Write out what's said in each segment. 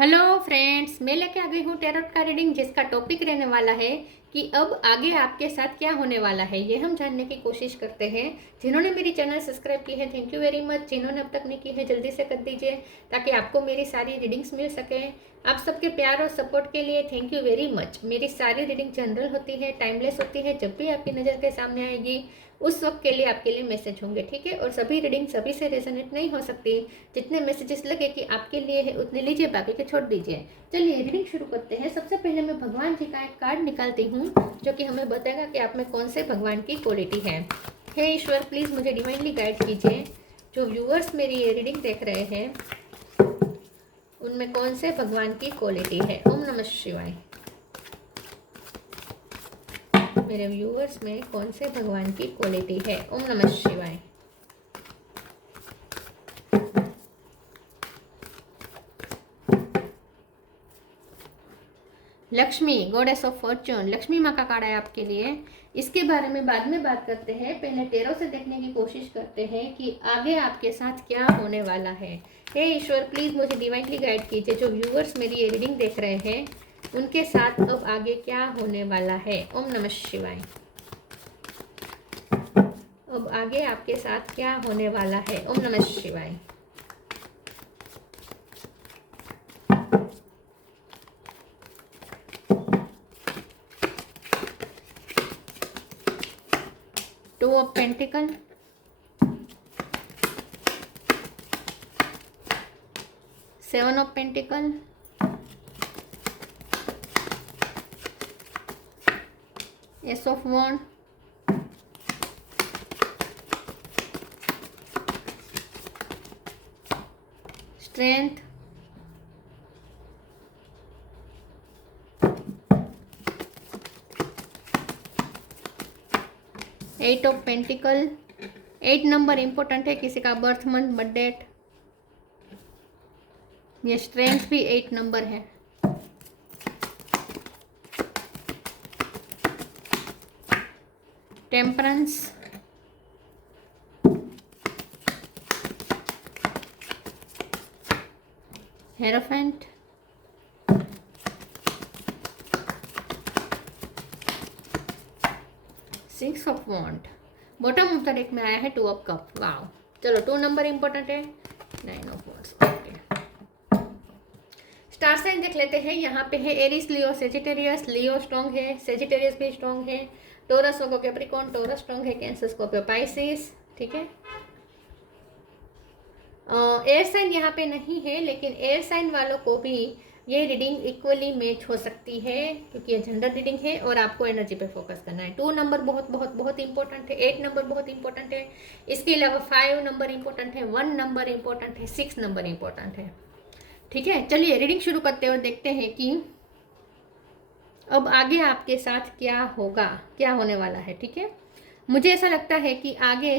Hello friends, मैं लेके आ गई हूँ टैरोट का रीडिंग जिसका टॉपिक रहने वाला है कि अब आगे आपके साथ क्या होने वाला है, ये हम जानने की कोशिश करते हैं। जिन्होंने मेरी चैनल सब्सक्राइब की है थैंक यू वेरी मच। जिन्होंने अब तक नहीं की है जल्दी से कर दीजिए ताकि आपको मेरी सारी रीडिंग्स मिल सके। आप सबके प्यार और सपोर्ट के लिए थैंक यू वेरी मच। मेरी सारी रीडिंग जनरल होती है, टाइमलेस होती है। जब भी आपकी नज़र के सामने आएगी उस वक्त के लिए आपके लिए मैसेज होंगे, ठीक है। और सभी रीडिंग सभी से रेजोनेट नहीं हो सकती। जितने मैसेजेस लगे कि आपके लिए है उतने लीजिए, बाकी के छोड़ दीजिए। चलिए रीडिंग शुरू करते हैं। सबसे पहले मैं भगवान जी का एक कार्ड निकालती हूँ जो कि हमें बताएगा कि आप में कौन से भगवान की क्वालिटी है। हे ईश्वर, प्लीज़ मुझे डिवाइनली गाइड कीजिए। जो व्यूअर्स मेरी ये रीडिंग देख रहे हैं उनमें कौन से भगवान की क्वालिटी है। ओम नमः शिवाय। मेरे व्यूअर्स में कौन से भगवान की क्वालिटी है। ओम नमः शिवाय। Lakshmi, goddess of Fortune, Lakshmi माँ का कार्ड है आपके लिए। इसके बारे में बाद में बात करते हैं, पहले टेरो से देखने की कोशिश करते हैं कि आगे आपके साथ क्या होने वाला है। हे ईश्वर, प्लीज़ मुझे डिवाइनली गाइड कीजिए। जो व्यूअर्स मेरी ये रीडिंग देख रहे हैं उनके साथ अब आगे क्या होने वाला है। ओम नमः शिवाय। अब आगे आपके साथ क्या होने वाला है। ओम नमः शिवाय। Two of pentacle, seven of pentacle, ace of wand, strength, eight of pentacle. 8 number important है, किसी का बर्थ मंथ बर्थ डेट। ये स्ट्रेंथ भी 8 नंबर है। Temperance, hierophant, six of wand. Bottom of the deck में आया है टू ऑफ कप। वाओ, चलो 2 नंबर इंपॉर्टेंट है। 9 of wands. Okay, star sign देख लेते हैं। यहाँ पे है Aries, Leo, Sagittarius. Leo strong है, सेजिटेरियस भी स्ट्रॉन्ग है, टोरस होगा कैप्रिकॉर्न, टोरस स्ट्रॉन्ग है, कैंसर स्कॉर्पियो पाइसिस, ठीक है। एयर साइन यहाँ पे नहीं है, लेकिन एयर साइन वालों को भी ये रीडिंग इक्वली मैच हो सकती है क्योंकि ये जनरल रीडिंग है और आपको एनर्जी पे फोकस करना है। 2 नंबर बहुत बहुत बहुत इंपॉर्टेंट है, 8 नंबर बहुत इंपॉर्टेंट है, इसके अलावा 5 नंबर इंपॉर्टेंट है, 1 नंबर इंपॉर्टेंट है, 6 नंबर इंपॉर्टेंट है, ठीक है। चलिए रीडिंग शुरू करते हैं और देखते हैं कि अब आगे आपके साथ क्या होगा, क्या होने वाला है, ठीक है। मुझे ऐसा लगता है कि आगे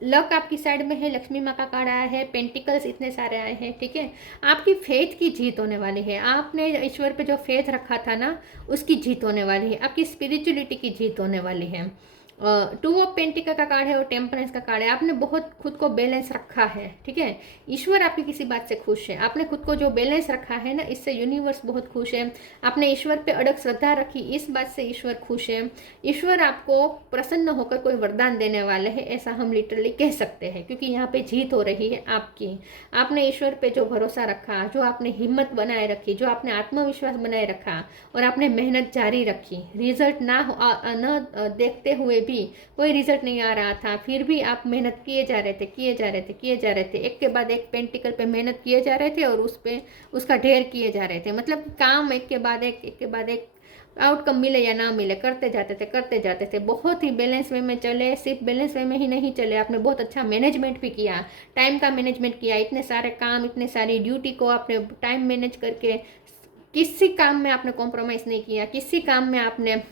लक आपकी साइड में है। लक्ष्मी माँ का कार्ड आया है, पेंटिकल्स इतने सारे आए हैं, ठीक है। आपकी फेथ की जीत होने वाली है। आपने ईश्वर पे जो फेथ रखा था ना उसकी जीत होने वाली है। आपकी स्पिरिचुअलिटी की जीत होने वाली है। 2 ऑफ पेंटिकल का कार्ड है और टेम्परेंस का कार्ड है। आपने बहुत खुद को बैलेंस रखा है, ठीक है। ईश्वर आपकी किसी बात से खुश है। आपने खुद को जो बैलेंस रखा है ना, इससे यूनिवर्स बहुत खुश है। आपने ईश्वर पे अड़ग श्रद्धा रखी, इस बात से ईश्वर खुश है। ईश्वर आपको प्रसन्न होकर कोई वरदान देने वाले हैं, ऐसा हम लिटरली कह सकते हैं क्योंकि यहाँ पे जीत हो रही है आपकी। आपने ईश्वर पे जो भरोसा रखा, जो आपने हिम्मत बनाए रखी, जो आपने आत्मविश्वास बनाए रखा और आपने मेहनत जारी रखी। रिजल्ट न देखते हुए भी कोई रिजल्ट नहीं आ रहा था, फिर भी आप मेहनत किए जा रहे थे, किए जा रहे थे, किए जा रहे थे। एक के बाद एक पेंटिकल पे मेहनत किए जा रहे थे और उस पे उसका ढेर किए जा रहे थे। मतलब काम एक के बाद एक आउटकम मिले या ना मिले करते जाते थे। बहुत ही बैलेंस वे में चले। सिर्फ बैलेंस वे में ही नहीं चले, आपने बहुत अच्छा मैनेजमेंट भी किया, टाइम का मैनेजमेंट किया। इतने सारे काम, इतने सारी ड्यूटी को आपने टाइम मैनेज करके किसी काम में आपने कॉम्प्रोमाइज़ नहीं किया, किसी काम में आपने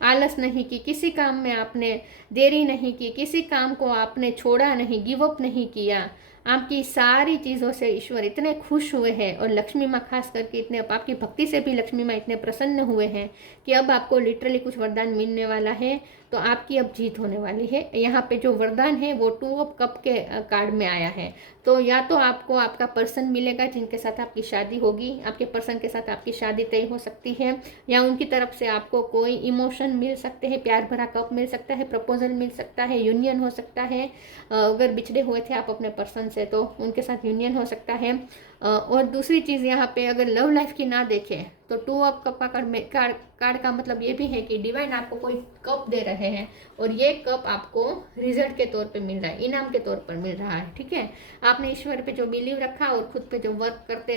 आलस नहीं की, किसी काम में आपने देरी नहीं की, किसी काम को आपने छोड़ा नहीं, गिव अप नहीं किया। आपकी सारी चीज़ों से ईश्वर इतने खुश हुए हैं और लक्ष्मी माँ खास करके इतने, आपकी भक्ति से भी लक्ष्मी माँ इतने प्रसन्न हुए हैं कि अब आपको लिटरली कुछ वरदान मिलने वाला है। तो आपकी अब जीत होने वाली है। यहाँ पे जो वरदान है वो 2 ऑफ कप के कार्ड में आया है। तो या तो आपको आपका पर्सन मिलेगा जिनके साथ आपकी शादी होगी, आपके पर्सन के साथ आपकी शादी तय हो सकती है, या उनकी तरफ से आपको कोई इमोशन मिल सकते हैं, प्यार भरा कप मिल सकता है, प्रपोजल मिल सकता है, यूनियन हो सकता है। अगर बिछड़े हुए थे आप अपने पर्सन से तो उनके साथ यूनियन हो सकता है। और दूसरी चीज़ यहाँ पे अगर लव लाइफ की ना देखें तो 2 ऑफ कप का कार्ड का मतलब ये भी है कि डिवाइन आपको कोई कप दे रहे हैं और ये कप आपको रिजल्ट के तौर पे मिल रहा है, इनाम के तौर पर मिल रहा है। ठीक है, आपने ईश्वर पे जो बिलीव रखा और खुद पे जो वर्क करते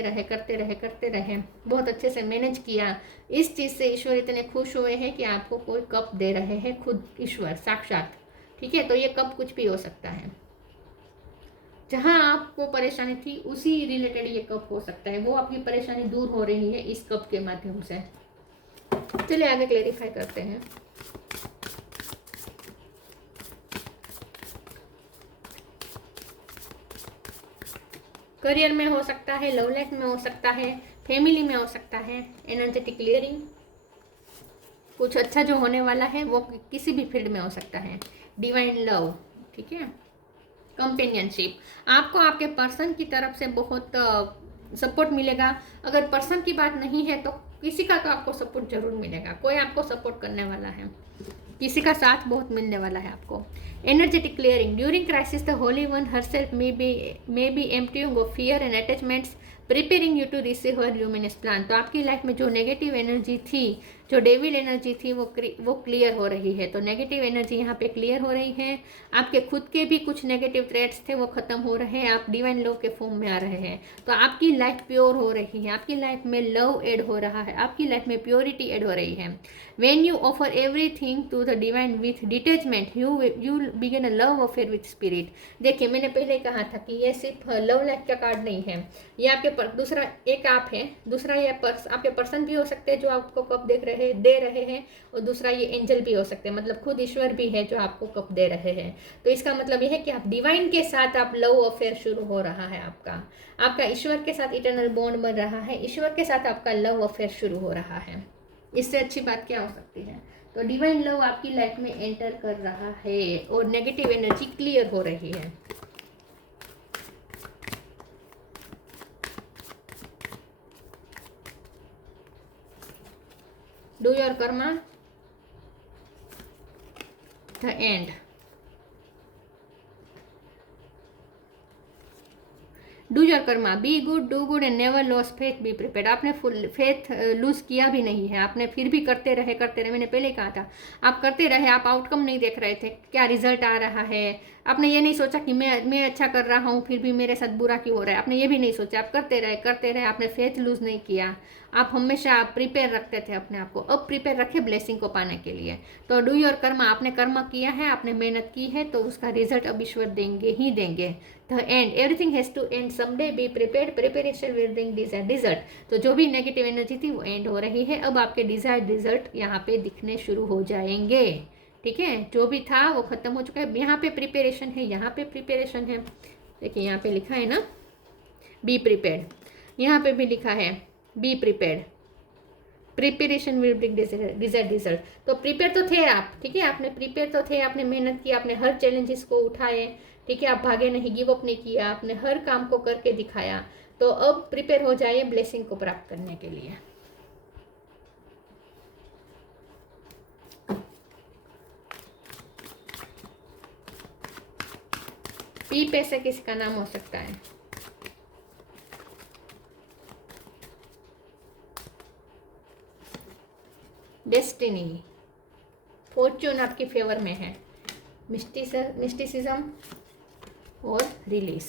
रहे, बहुत अच्छे से मैनेज किया, इस चीज़ से ईश्वर इतने खुश हुए हैं कि आपको कोई कप दे रहे हैं, खुद ईश्वर साक्षात। ठीक है, तो ये कप कुछ भी हो सकता है। जहाँ आपको परेशानी थी उसी रिलेटेड ये कप हो सकता है, वो आपकी परेशानी दूर हो रही है इस कप के माध्यम से। चलिए आगे क्लेरिफाई करते हैं। करियर में हो सकता है, लव लाइफ में हो सकता है, फैमिली में हो सकता है, एनर्जेटिक क्लियरिंग, कुछ अच्छा जो होने वाला है वो किसी भी फील्ड में हो सकता है, डिवाइन लव। ठीक है, कंपेनियनशिप, आपको आपके पर्सन की तरफ से बहुत सपोर्ट मिलेगा। अगर पर्सन की बात नहीं है तो किसी का तो आपको सपोर्ट जरूर मिलेगा, कोई आपको सपोर्ट करने वाला है, किसी का साथ बहुत मिलने वाला है आपको। Energetic clearing, during crisis the holy one herself may be emptying of fear and attachments, preparing you to receive her luminous plan. तो आपकी लाइफ में जो नेगेटिव एनर्जी थी, जो डेविल एनर्जी थी, वो क्लियर हो रही है। तो नेगेटिव एनर्जी यहाँ पे क्लियर हो रही है। आपके खुद के भी कुछ नेगेटिव ट्रेट्स थे वो खत्म हो रहे हैं, आप डिवाइन लव के फॉर्म में आ रहे हैं। तो आपकी लाइफ प्योर हो रही है, आपकी लाइफ में लव ऐड हो रहा है, आपकी लाइफ में प्योरिटी ऐड हो रही है। When you offer everything to the divine with detachment, you begin a love affair with spirit. देखिए, मैंने पहले कहा था कि ये सिर्फ लव लाइफ का कार्ड नहीं है, ये आपके दूसरा एक आप है, दूसरा ये आपके पर्सन भी हो सकते हैं जो आपको कप दे रहे हैं, और दूसरा ये एंजल भी हो सकते हैं, मतलब खुद ईश्वर भी है जो आपको कप दे रहे हैं। तो इसका मतलब ये है कि आप डिवाइन के साथ आप लव अफेयर शुरू हो रहा है, आपका ईश्वर के साथ इटर्नल बॉन्ड बन रहा है, ईश्वर के साथ आपका लव अफेयर शुरू हो रहा है। इससे अच्छी बात क्या हो सकती है। तो डिवाइन लव आपकी लाइफ में एंटर कर रहा है और नेगेटिव एनर्जी क्लियर हो रही है। Do your Karma, the end. Do your Karma, be good, do good and never loss faith, be prepared. आपने फुल फेथ लूज किया भी नहीं है, आपने फिर भी करते रहे। मैंने पहले कहा था, आप करते रहे, आप आउटकम नहीं देख रहे थे क्या रिजल्ट आ रहा है। आपने ये नहीं सोचा कि मैं अच्छा कर रहा हूँ फिर भी मेरे साथ बुरा क्यों हो रहा है, आपने ये भी नहीं सोचा, आप करते रहे। आपने फेथ लूज नहीं किया, आप हमेशा प्रिपेयर रखते थे अपने आप को। अब प्रिपेयर रखे ब्लेसिंग को पाने के लिए। तो डू योर कर्मा, आपने कर्म किया है, आपने मेहनत की है, तो उसका रिजल्ट अब ईश्वर देंगे ही देंगे। The end, everything has to end someday, be prepared, preparation will bring desired result. तो जो भी नेगेटिव एनर्जी थी वो एंड हो रही है, अब आपके डिजायर्ड रिजल्ट यहाँ पे दिखने शुरू हो जाएंगे। ठीक है, जो भी था वो खत्म हो चुका है। यहाँ पे प्रिपरेशन है, यहाँ पे प्रिपरेशन है। देखिए यहाँ पे लिखा है ना बी प्रिपेयर्ड, यहाँ पे भी लिखा है B prepared, preparation will bring result. तो प्रिपेयर तो थे आप, ठीक है, आपने प्रिपेयर तो थे, आपने मेहनत की, आपने हर चैलेंजेस को उठाए, ठीक है, आप भागे नहीं, गिव अप नहीं किया, आपने हर काम को करके दिखाया। तो अब प्रिपेयर हो जाइए ब्लेसिंग को प्राप्त करने के लिए। पी पैसे किसका नाम हो सकता है? डेस्टिनी, फॉर्च्यून आपकी फेवर में है, मिस्टिसिज्म और रिलीज।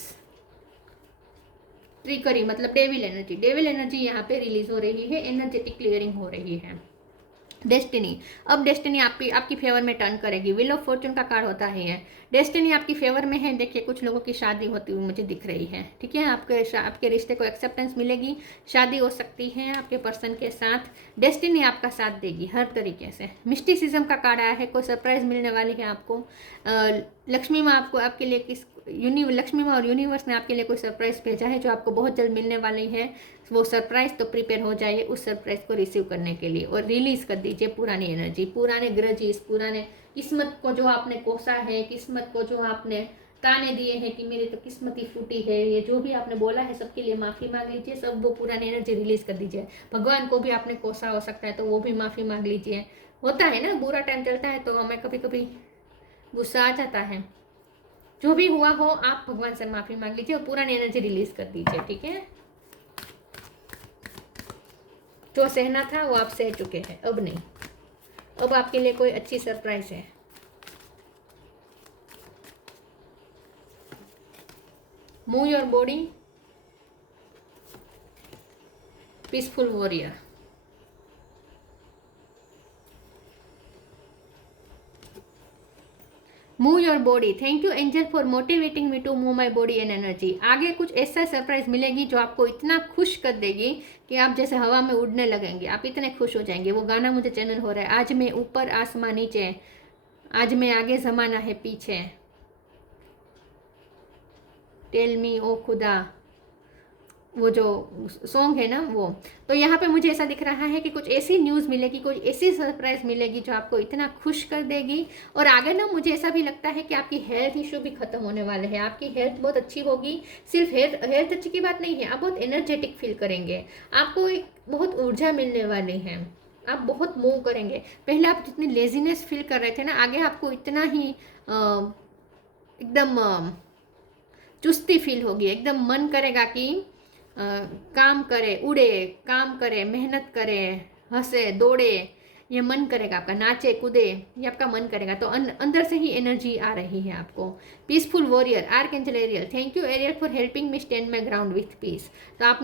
ट्रिकरी मतलब डेविल एनर्जी यहाँ पे रिलीज हो रही है, एनर्जेटिक क्लियरिंग हो रही है। डेस्टिनी, अब डेस्टिनी आपकी फेवर में टर्न करेगी। व्हील ऑफ फॉर्च्यून का कार्ड होता है ये, डेस्टिनी आपकी फेवर में है। देखिए कुछ लोगों की शादी होती हुई मुझे दिख रही है, ठीक है, आपके रिश्ते को एक्सेप्टेंस मिलेगी, शादी हो सकती है आपके पर्सन के साथ। डेस्टिनी आपका साथ देगी हर तरीके से। मिस्टिसिज्म का कार्ड आया है, कोई सरप्राइज मिलने वाली है आपको। लक्ष्मी माँ आपको आपके लिए लक्ष्मी माँ और यूनिवर्स ने आपके लिए कोई सरप्राइज भेजा है जो आपको बहुत जल्द मिलने वाली है। वो सरप्राइज तो प्रिपेयर हो जाइए उस सरप्राइज को रिसीव करने के लिए, और रिलीज कर दीजिए पुरानी एनर्जी, पुराने ग्रजेस, पुराने किस्मत को जो आपने कोसा है, किस्मत को जो आपने ताने दिए हैं कि मेरी तो किस्मत ही फूटी है, ये जो भी आपने बोला है सबके लिए माफ़ी मांग लीजिए, सब वो पुरानी एनर्जी रिलीज कर दीजिए। भगवान को भी आपने कोसा हो सकता है तो वो भी माफ़ी मांग लीजिए। होता है ना, बुरा टाइम चलता है तो हमें कभी कभी गुस्सा आ जाता है। जो भी हुआ हो आप भगवान से माफ़ी मांग लीजिए और पुरानी एनर्जी रिलीज कर दीजिए, ठीक है। जो सहना था वो आप सह चुके हैं, अब नहीं, अब आपके लिए कोई अच्छी सरप्राइज है। Move your body, peaceful warrior. Move your body, thank you angel for motivating me to move my body and energy. आगे कुछ ऐसा सरप्राइज मिलेगी जो आपको इतना खुश कर देगी कि आप जैसे हवा में उड़ने लगेंगे, आप इतने खुश हो जाएंगे। वो गाना मुझे चैनल हो रहा है, आज मैं ऊपर आसमां नीचे, आज मैं आगे जमाना है पीछे, टेल मी ओ खुदा, वो जो सॉन्ग है ना वो। तो यहाँ पे मुझे ऐसा दिख रहा है कि कुछ ऐसी न्यूज़ मिलेगी, कोई ऐसी सरप्राइज मिलेगी जो आपको इतना खुश कर देगी। और आगे ना मुझे ऐसा भी लगता है कि आपकी हेल्थ इशू भी खत्म होने वाले हैं, आपकी हेल्थ बहुत अच्छी होगी। सिर्फ हेल्थ अच्छी की बात नहीं है, आप बहुत एनर्जेटिक फील करेंगे, आपको एक बहुत ऊर्जा मिलने वाली है, आप बहुत मूव करेंगे। पहले आप जितनी लेजीनेस फील कर रहे थे ना, आगे आपको इतना ही एकदम चुस्ती फील होगी, एकदम मन करेगा कि काम करे, उड़े, काम करे, मेहनत करे, हंसे, दौड़े, ये मन करेगा आपका, नाचे कूदे, ये आपका मन करेगा। तो अंदर से ही एनर्जी आ रही है आपको। Peaceful warrior, archangel Ariel, thank you Ariel for helping me stand my ground with peace. तो आप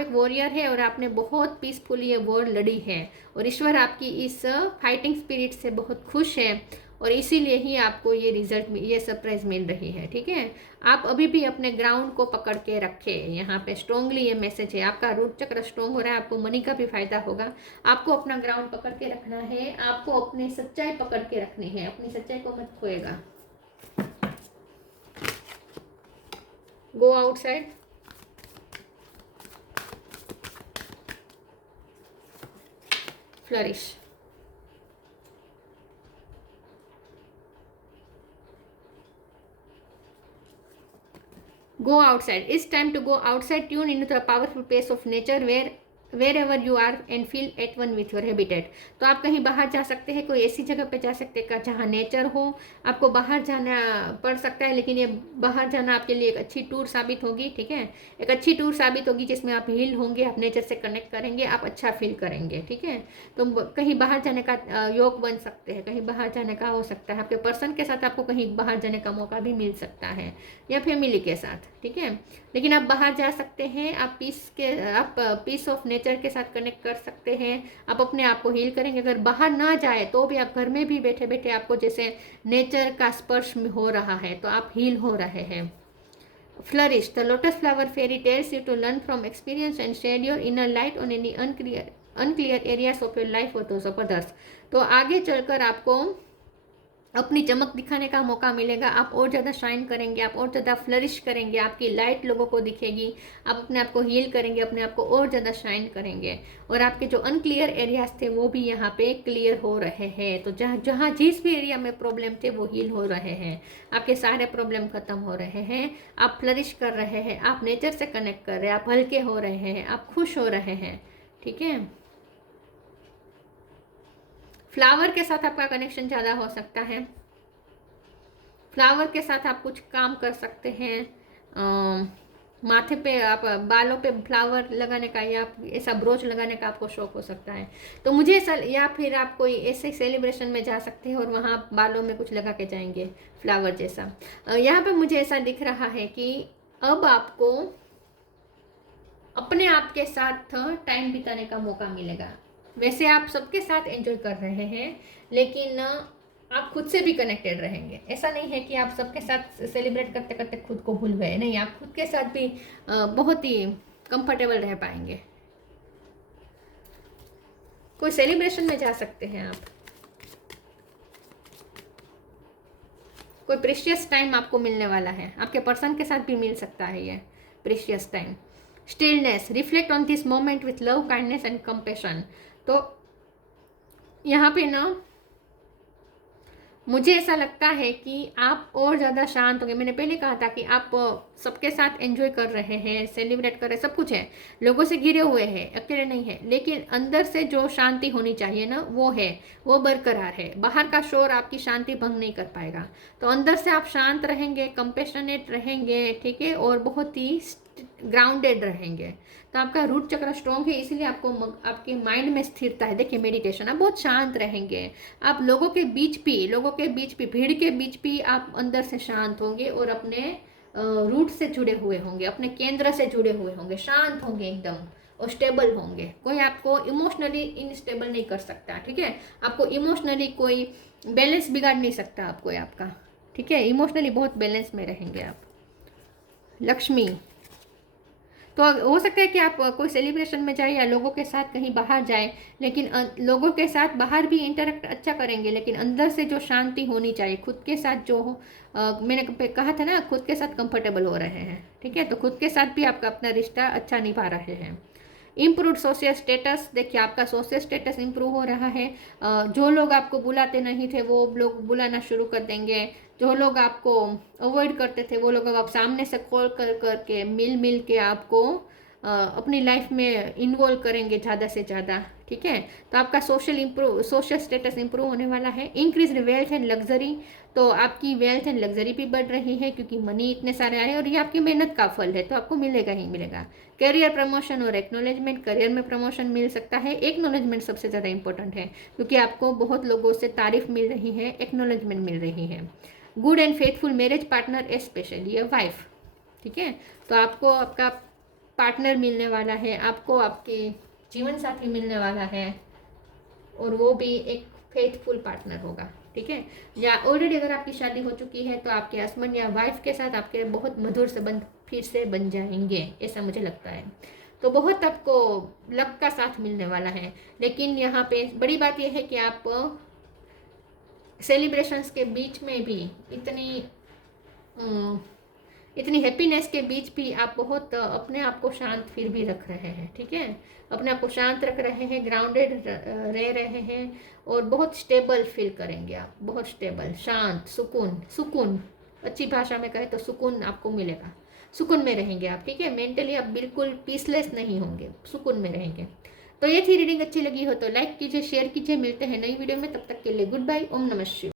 एक वॉरियर है और आपने बहुत पीसफुली ये वॉर लड़ी है, और ईश्वर आपकी इस फाइटिंग स्पिरिट से बहुत खुश है, और इसीलिए ही आपको ये रिजल्ट, ये सरप्राइज मिल रही है, ठीक है। आप अभी भी अपने ग्राउंड को पकड़ के रखें, यहाँ पे स्ट्रोंगली ये मैसेज है। आपका रूट चक्र स्ट्रोंग हो रहा है, आपको मनी का भी फायदा होगा। आपको अपना ग्राउंड पकड़ के रखना है, आपको अपनी सच्चाई पकड़ के रखनी है, अपनी सच्चाई को मत खोएगा। Go outside, flourish. Go outside. It's time to go outside. Tune into the powerful pace of nature wherever you are and feel at one with your habitat. तो आप कहीं बाहर जा सकते हैं, कोई ऐसी जगह पे जा सकते हैं जहाँ नेचर हो। आपको बाहर जाना पड़ सकता है, लेकिन ये बाहर जाना आपके लिए एक अच्छी टूर साबित होगी, ठीक है। एक अच्छी टूर साबित होगी जिसमें आप हील होंगे, आप नेचर से कनेक्ट करेंगे, आप अच्छा फील करेंगे, ठीक है। तो कहीं बाहर जाने का योग बन सकते हैं, कहीं बाहर जाने का हो सकता है, आपके पर्सन के साथ आपको कहीं बाहर जाने का मौका भी मिल सकता है, या फैमिली के साथ, ठीक है। लेकिन आप बाहर जा सकते हैं, आप पीस ऑफ नेचर के साथ कनेक्ट कर सकते हैं, आप अपने आप को हील करेंगे। अगर बाहर ना जाए तो भी आप घर में भी बैठे बैठे आपको जैसे नेचर का स्पर्श हो रहा है तो आप हील हो रहे हैं। Flourish, the lotus flower fairy tells you to learn from experience and shed your inner light on any unclear areas of your life और दोज ऑफ अदर्स। तो आगे चलकर आपको अपनी चमक दिखाने का मौका मिलेगा, आप और ज़्यादा शाइन करेंगे, आप और ज़्यादा फ्लरिश करेंगे, आपकी लाइट लोगों को दिखेगी, आप अपने आप को हील करेंगे, अपने आप को और ज़्यादा शाइन करेंगे, और आपके जो अनक्लियर एरियाज थे वो भी यहाँ पे क्लियर हो रहे हैं। तो जहाँ जिस भी एरिया में प्रॉब्लम थे वो हील हो रहे हैं, आपके सारे प्रॉब्लम खत्म हो रहे हैं, आप फ्लरिश कर रहे हैं, आप नेचर से कनेक्ट कर रहे हैं, आप हल्के हो रहे हैं, आप खुश हो रहे हैं, ठीक है। फ्लावर के साथ आपका कनेक्शन ज़्यादा हो सकता है, फ्लावर के साथ आप कुछ काम कर सकते हैं, माथे पे आप बालों पे फ्लावर लगाने का या ऐसा ब्रोच लगाने का आपको शौक हो सकता है। तो मुझे ऐसा, या फिर आप कोई ऐसे सेलिब्रेशन में जा सकते हैं और वहाँ बालों में कुछ लगा के जाएंगे फ्लावर जैसा। यहाँ पे मुझे ऐसा दिख रहा है कि अब आपको अपने आप के साथ टाइम बिताने का मौका मिलेगा। वैसे आप सबके साथ एंजॉय कर रहे हैं, लेकिन आप खुद से भी कनेक्टेड रहेंगे। ऐसा नहीं है कि आप सबके साथ सेलिब्रेट करते करते खुद को भूल गए, नहीं, आप खुद के साथ भी बहुत ही कंफर्टेबल रह पाएंगे। कोई सेलिब्रेशन में जा सकते हैं आप, कोई प्रेशियस टाइम आपको मिलने वाला है, आपके पर्सन के साथ भी मिल सकता है ये precious time. Stillness, reflect on this moment with love, kindness and compassion. तो यहाँ पे ना मुझे ऐसा लगता है कि आप और ज़्यादा शांत होंगे। मैंने पहले कहा था कि आप सबके साथ एंजॉय कर रहे हैं, सेलिब्रेट कर रहे हैं, सब कुछ है, लोगों से घिरे हुए हैं, अकेले नहीं है, लेकिन अंदर से जो शांति होनी चाहिए ना वो है, वो बरकरार है। बाहर का शोर आपकी शांति भंग नहीं कर पाएगा। तो अंदर से आप शांत रहेंगे, कंपेशनेट रहेंगे, ठीक है, और बहुत ही ग्राउंडेड रहेंगे। तो आपका रूट चक्र स्ट्रॉन्ग है, इसीलिए आपको आपके माइंड में स्थिरता है। देखिए मेडिटेशन, आप बहुत शांत रहेंगे, आप लोगों के बीच भी भीड़ के बीच भी आप अंदर से शांत होंगे और अपने रूट से जुड़े हुए होंगे, अपने केंद्र से जुड़े हुए होंगे, शांत होंगे एकदम और स्टेबल होंगे। कोई आपको इमोशनली इनस्टेबल नहीं कर सकता, ठीक है। आपको इमोशनली कोई बैलेंस बिगाड़ नहीं सकता आपको आपका, ठीक है। इमोशनली बहुत बैलेंस में रहेंगे आप। लक्ष्मी, तो हो सकता है कि आप कोई सेलिब्रेशन में जाए या लोगों के साथ कहीं बाहर जाए, लेकिन लोगों के साथ बाहर भी इंटरेक्ट अच्छा करेंगे, लेकिन अंदर से जो शांति होनी चाहिए, खुद के साथ जो मैंने कहा था ना, खुद के साथ कंफर्टेबल हो रहे हैं, ठीक है। तो खुद के साथ भी आपका अपना रिश्ता अच्छा निभा रहे हैं। इम्प्रूव सोशल स्टेटस, देखिए आपका सोशल स्टेटस इम्प्रूव हो रहा है। जो लोग आपको बुलाते नहीं थे वो लोग बुलाना शुरू कर देंगे, जो लोग आपको अवॉइड करते थे वो लोग अब आप सामने से कॉल कर करके मिल के आपको अपनी लाइफ में इन्वॉल्व करेंगे ज़्यादा से ज़्यादा, ठीक है। तो आपका सोशल स्टेटस इंप्रूव होने वाला है। इंक्रीज वेल्थ एंड लग्जरी, तो आपकी वेल्थ एंड लग्जरी भी बढ़ रही है क्योंकि मनी इतने सारे आए और ये आपकी मेहनत का फल है, तो आपको मिलेगा ही मिलेगा। करियर प्रमोशन और एक्नोलेजमेंट, करियर में प्रमोशन मिल सकता है। एक्नोलेजमेंट सबसे ज़्यादा इंपॉर्टेंट है क्योंकि आपको बहुत लोगों से तारीफ मिल रही है, एक्नोलेजमेंट मिल रही है। Good and faithful marriage partner, specially a wife, ठीक है। तो आपको आपका पार्टनर मिलने वाला है, आपको आपके जीवन साथी मिलने वाला है और वो भी एक फेथफुल पार्टनर होगा, ठीक है। या ऑलरेडी अगर आपकी शादी हो चुकी है तो आपके हस्बैंड या वाइफ के साथ आपके बहुत मधुर संबंध फिर से बन जाएंगे, ऐसा मुझे लगता है। तो बहुत आपको लक का साथ मिलने वाला है। लेकिन यहाँ पे बड़ी बात यह है कि आप सेलिब्रेशंस के बीच में भी इतनी हैप्पीनेस के बीच भी आप बहुत अपने आप को शांत फिर भी रख रहे हैं, ठीक है। अपने आप को शांत रख रहे हैं, ग्राउंडेड रह रहे हैं और बहुत स्टेबल फील करेंगे आप, बहुत स्टेबल, शांत, सुकून अच्छी भाषा में कहे तो सुकून आपको मिलेगा, सुकून में रहेंगे आप, ठीक है। मेंटली आप बिल्कुल पीसलेस नहीं होंगे, सुकून में रहेंगे। तो ये थी रीडिंग, अच्छी लगी हो तो लाइक कीजिए, शेयर कीजिए। मिलते हैं नई वीडियो में, तब तक के लिए गुड बाय, ओम नमः शिवाय।